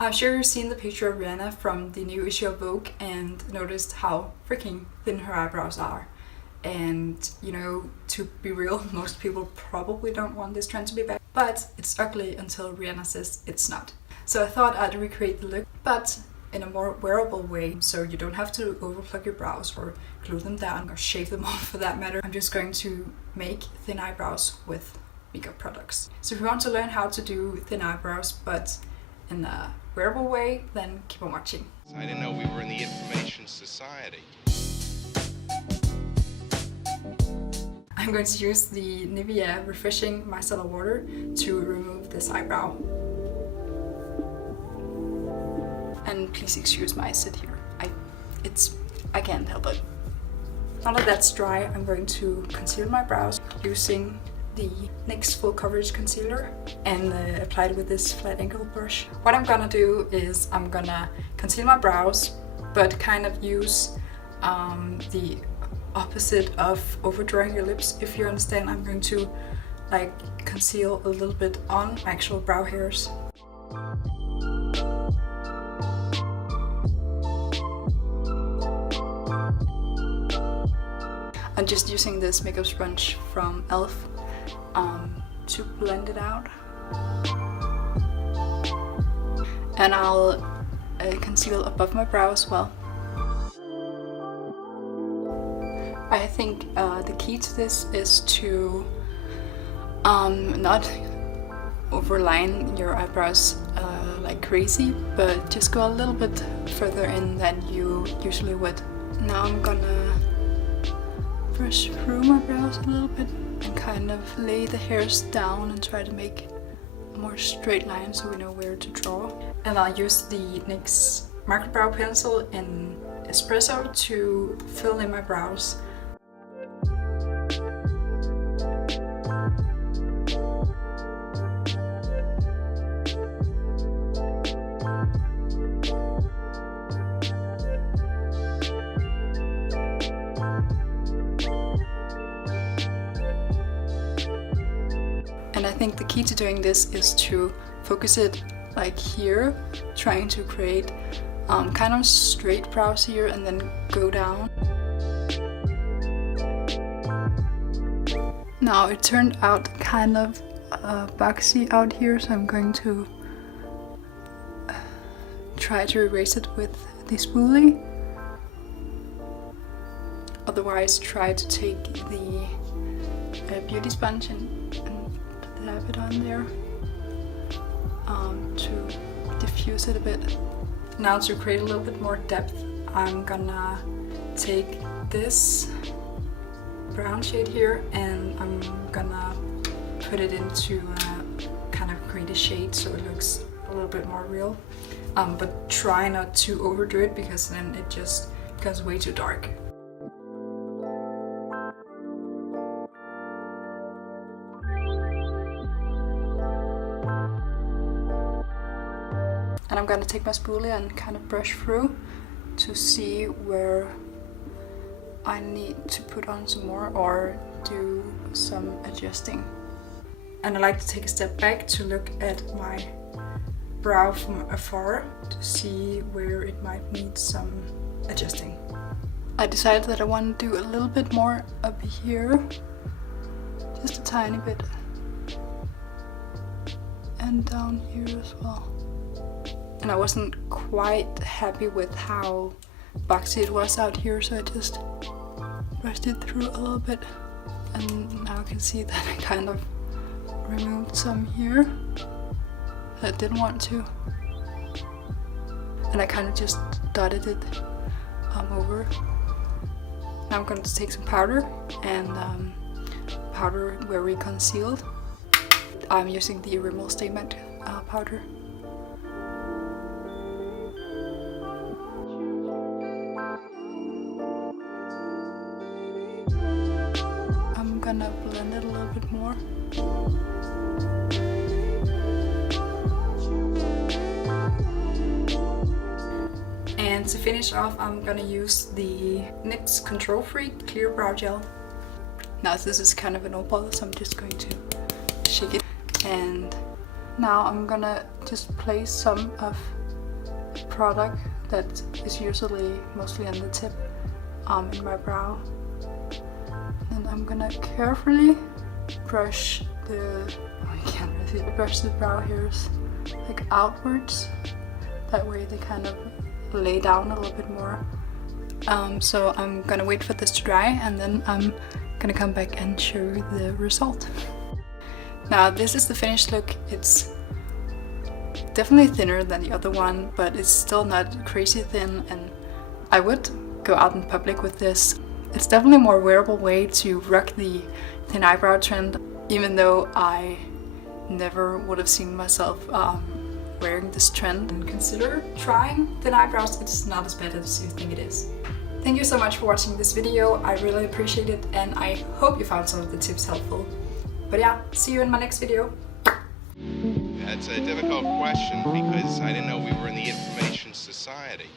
I'm sure you've seen the picture of Rihanna from the new issue of Vogue and noticed how freaking thin her eyebrows are. And you know, to be real, most people probably don't want this trend to be back, but it's ugly until Rihanna says it's not. So I thought I'd recreate the look, but in a more wearable way, so you don't have to overplug your brows or glue them down or shave them off for that matter. I'm just going to make thin eyebrows with makeup products. So if you want to learn how to do thin eyebrows but in a wearable way, then keep on watching. I didn't know we were in the information society. I'm going to use the Nivea Refreshing Micellar water to remove this eyebrow. And please excuse my sit here. I can't help it. Now that that's dry, I'm going to conceal my brows using the NYX Full Coverage Concealer and apply it with this flat angle brush. What I'm gonna do is I'm gonna conceal my brows, but kind of use the opposite of overdrawing your lips. If you understand, I'm going to like conceal a little bit on actual brow hairs. I'm just using this makeup sponge from e.l.f. To blend it out. And I'll conceal above my brow as well. I think the key to this is to not overline your eyebrows like crazy, but just go a little bit further in than you usually would. Now I'm gonna brush through my brows a little bit and kind of lay the hairs down and try to make a more straight line so we know where to draw. And I'll use the NYX Market Brow Pencil in Espresso to fill in my brows. And I think the key to doing this is to focus it like here, trying to create kind of straight brows here and then go down. Now it turned out kind of boxy out here, so I'm going to try to erase it with the spoolie. Otherwise, try to take the beauty sponge and dab it on there to diffuse it a bit. Now to create a little bit more depth, I'm gonna take this brown shade here and I'm gonna put it into a kind of greenish shade so it looks a little bit more real. But try not to overdo it because then it just becomes way too dark. And I'm gonna take my spoolie and kind of brush through to see where I need to put on some more or do some adjusting. And I like to take a step back to look at my brow from afar to see where it might need some adjusting. I decided that I want to do a little bit more up here, just a tiny bit, and down here as well. And I wasn't quite happy with how boxy it was out here, so I just brushed it through a little bit. And now I can see that I kind of removed some here that I didn't want to. And I kind of just dotted it over. Now I'm going to take some powder and powder where we concealed. I'm using the Rimmel Stay Matte powder. I'm gonna blend it a little bit more. And to finish off, I'm gonna use the NYX Control Freak Clear Brow Gel. Now this is kind of an opal, so I'm just going to shake it. And now I'm gonna just place some of product that is usually mostly on the tip in my brow. And I'm gonna carefully brush the brow hairs like outwards. That way they kind of lay down a little bit more. So I'm gonna wait for this to dry, and then I'm gonna come back and show you the result. Now this is the finished look. It's definitely thinner than the other one, but it's still not crazy thin, and I would go out in public with this. It's definitely a more wearable way to rock the thin eyebrow trend, even though I never would have seen myself wearing this trend. And consider trying thin eyebrows. It's not as bad as you think it is. Thank you so much for watching this video. I really appreciate it, and I hope you found some of the tips helpful. But yeah, see you in my next video. That's a difficult question because I didn't know we were in the information society.